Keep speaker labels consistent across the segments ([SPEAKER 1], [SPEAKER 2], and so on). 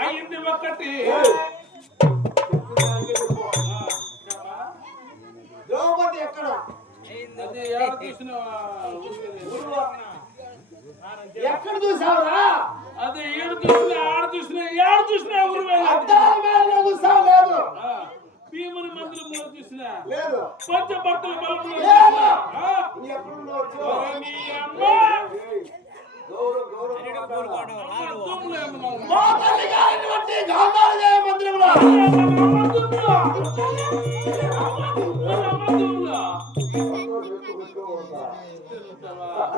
[SPEAKER 1] అయింది
[SPEAKER 2] ఒకటి ద్రౌపది ఎక్కడ
[SPEAKER 1] ఎక్కడ చూసావురా?
[SPEAKER 2] అది ఏడు చూసినా.
[SPEAKER 1] లేదు
[SPEAKER 2] పంచ భక్తుల
[SPEAKER 1] లేదు.
[SPEAKER 2] చూసినా. ఆ?
[SPEAKER 1] నీ ఎక్కడ వచ్చు
[SPEAKER 2] ఒరే నీ అమ్మ?
[SPEAKER 1] మా తల్లి గారైనటువంటి గాంధారదేవి మందిరంలో
[SPEAKER 2] అమ్మ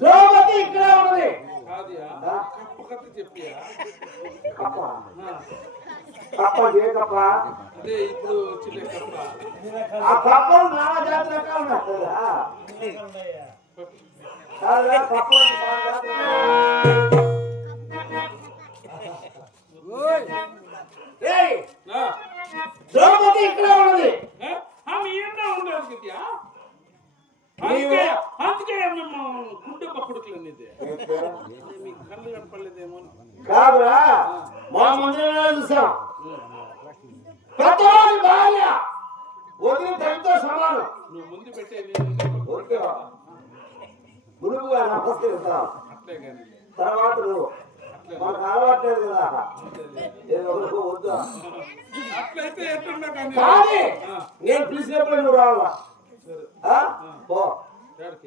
[SPEAKER 1] ద్రౌపది ఇక్కడే ఉన్నది
[SPEAKER 2] కాదుయా? కప్పు కథ చెప్పియా
[SPEAKER 1] కప్ప
[SPEAKER 2] ఆ,
[SPEAKER 1] కప్ప ఏ కప్ప
[SPEAKER 2] అదే ఇప్పుడు వచ్చిన కప్ప
[SPEAKER 1] ఆ కప్పలు నానా జాతి రకాలు ఉన్నాయి కదా ద్రౌపది ఇక్కడే ఉన్నది?
[SPEAKER 2] ఆమె ఏంటో ఉండదు కదయా? అందుకే అందుకే మేము గుడ్డ పక్కుడుకులు అనేది మీకు కళ్ళు కనపడలేదేమో
[SPEAKER 1] కాదురా మా మందిరంలో చూసాం పెద్దవాడి భార్య సమానం
[SPEAKER 2] నువ్వు ముందు పెట్టే
[SPEAKER 1] మునుపుగా నమస్కరిస్తాం తర్వాత మనకు అలవాట్లేదు కదా. నేను ఒకరికి వద్దా?
[SPEAKER 2] కానీ
[SPEAKER 1] నేను పిలిచినప్పుడు నువ్వు రావాలా? పో?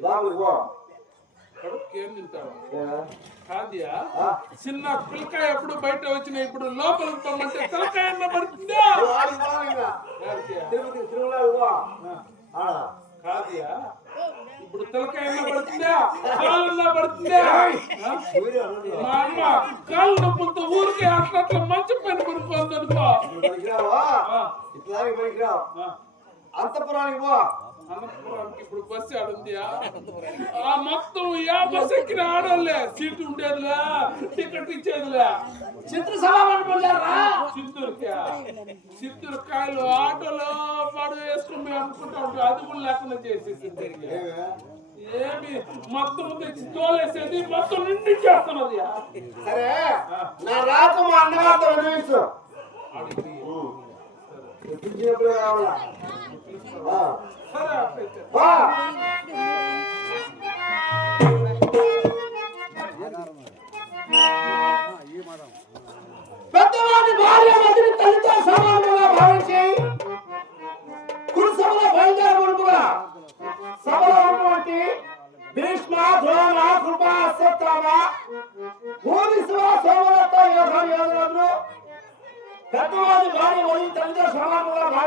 [SPEAKER 1] లోపలికి పో?
[SPEAKER 2] చిన్న పిల్లకాయ ఎప్పుడు బయట వచ్చిన ఇప్పుడు లోపలికి పిల్లకాయ పడుతుందా?
[SPEAKER 1] నువ్వు
[SPEAKER 2] కాదియా ఇప్పుడు తలకాయ అన్న పడుతుందా? కాళ్ళన్నా పడుతుందా. మా అమ్మ కాళ్ళు నొప్పులతో ఊరికే అట్లా అట్లా మంచి పని పడుకోండి అనుకో
[SPEAKER 1] ఇట్లాగే పనికిరావు. అంతపురానికి పో.
[SPEAKER 2] అనంతపురానికి ఇప్పుడు బస్సు ఆడుందియా ఆ మొత్తం యా బస్ ఎక్కిన ఆడోళ్ళే. సీటు ఉండేదిలే టికెట్ ఇచ్చేదిలే.
[SPEAKER 1] చిత్ర
[SPEAKER 2] చిత్తూరుకి? చిత్తూరు కాయలు ఆటోలో పాడు వేసుకుని అనుకుంటా ఉంటాం అది కూడా లేకుండా చేసేసింది ఏమి? మొత్తం తెచ్చి తోలేసేది మొత్తం నిండి చేస్తున్నది.
[SPEAKER 1] సరే నా రాక మా అన్నగారితో
[SPEAKER 2] ఆడికి.
[SPEAKER 1] పిలిచినప్పుడే రావాలా ఆ.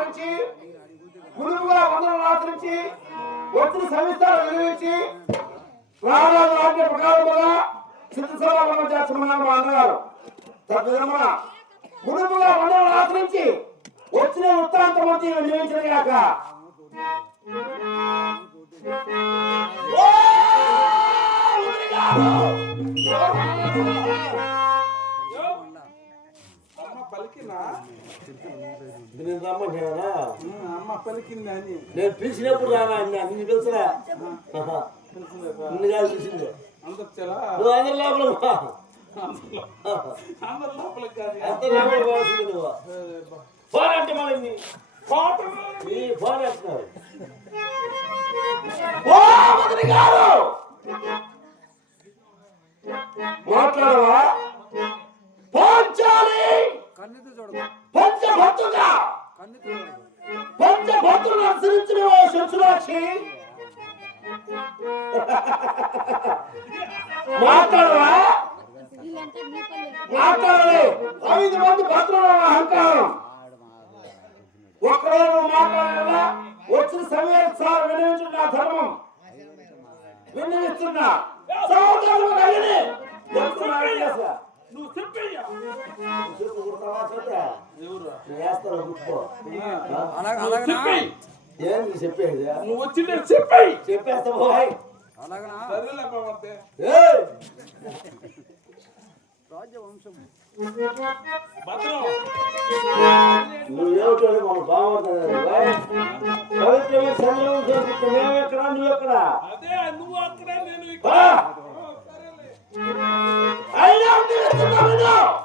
[SPEAKER 1] సమానంగా గురువుగా వందనం ఆచరించి ఒత్తిడి సవిస్తారం నిర్వహించి రారాజు ఆజ్ఞ ప్రకారముగా సిద్ధసభ చేస్తున్నాము అన్నగారు. తద్విధమున గురువుగా వందనం ఆచరించి వచ్చిన వృత్తాంతమంతి నిర్వహించిన నేను
[SPEAKER 2] రమ్మంటానా అమ్మ పలికింది అని
[SPEAKER 1] నేను పిలిచినప్పుడు రానా అని నీకు తెలుసురా నిన్ను కాదు పిలిచింది. నువ్వు లోపల
[SPEAKER 2] అందరి
[SPEAKER 1] మళ్ళీ మాట్లాడవా? పోంచాలి
[SPEAKER 3] కన్నెత్తి చూడదు
[SPEAKER 1] పంచభక్తుగా
[SPEAKER 3] కన్నెత్తి చూడదు
[SPEAKER 1] పంచభక్తులను అనుసరించిన ఓ శంసురాక్షి మాట్లాడవా? మాట్లాడాలి. ఐదు మంది భక్తుల అహంకారం. నువ్వు మాట్లాడాలా వచ్చిన సమయం సార్ ధర్మం. వినియోగిస్తున్నా. సహోదరులు కలిగి
[SPEAKER 2] నువ్వు చెప్పయ్యా.
[SPEAKER 1] చెప్పేది
[SPEAKER 2] నువ్వు వచ్చిందే చెప్పేయ్.
[SPEAKER 1] చెప్పేస్తా పోయ్
[SPEAKER 3] అలాగనా
[SPEAKER 2] సరేలే బాబతే
[SPEAKER 1] ఏయ్!
[SPEAKER 3] రాజ్యవంశం
[SPEAKER 2] భద్రం.
[SPEAKER 1] నువ్వేమిటో మన బాగుంటుంది పవిత్రమైన సంఘం చేసుకుంటే మేము ఎక్కడ నువ్వు ఎక్కడ
[SPEAKER 2] అదే నువ్వు అక్కడ నేను ఇక్కడ.
[SPEAKER 1] ఆ!
[SPEAKER 2] ఓ, సరేలే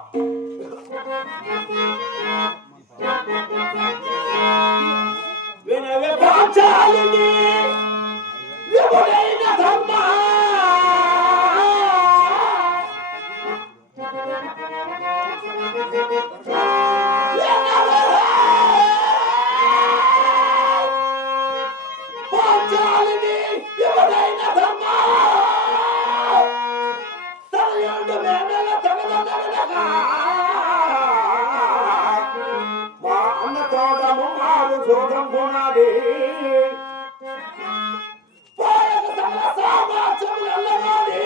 [SPEAKER 1] సామ్రాజ్యములెల్లగాని.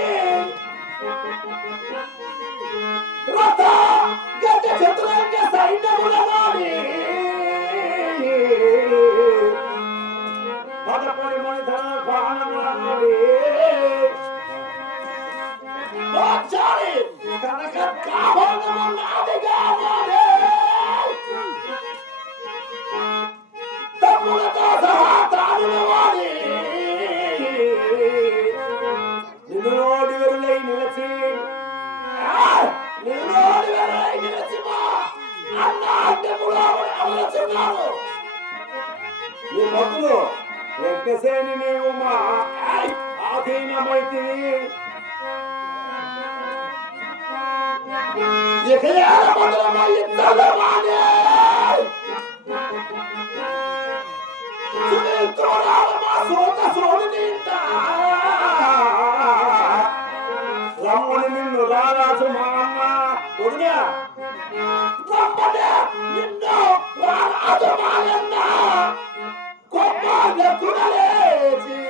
[SPEAKER 1] రథ గజ చతురంగ సైన్యములగాని. నీ భక్తులు ఎక్కసేని నీవు మా ఆయ్! ఆధీనమైతివి ఇక నిన్ను రారాజు మా అమ్మ నిన్ను రారాజు మా గొప్ప గతుడలేచి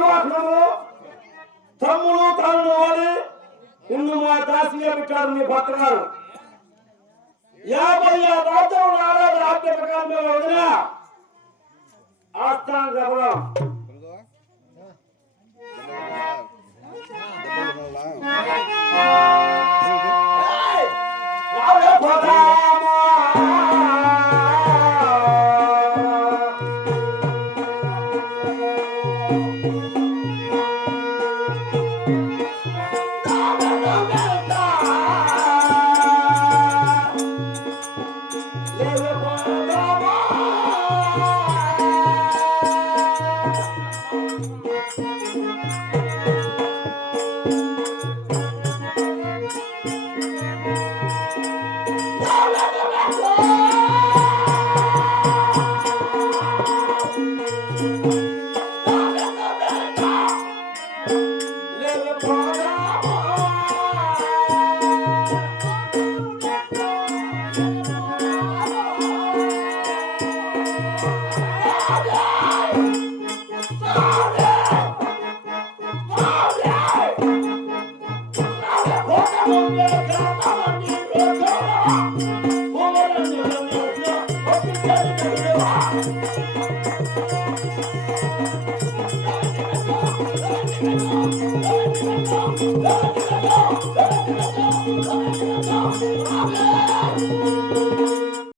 [SPEAKER 1] తెలంగాణ వస్తువాహనము తమ్ముడు తాను అని ఇల్లు మా దాసిగా పెట్టారు నీ భక్తులు యాభై ఆరు రాజ్యం ఆరాధన ఆజ్ఞ ప్రకారం మేము వదిన ఆస్థాన గర్వం Yeah. Omega, Omega.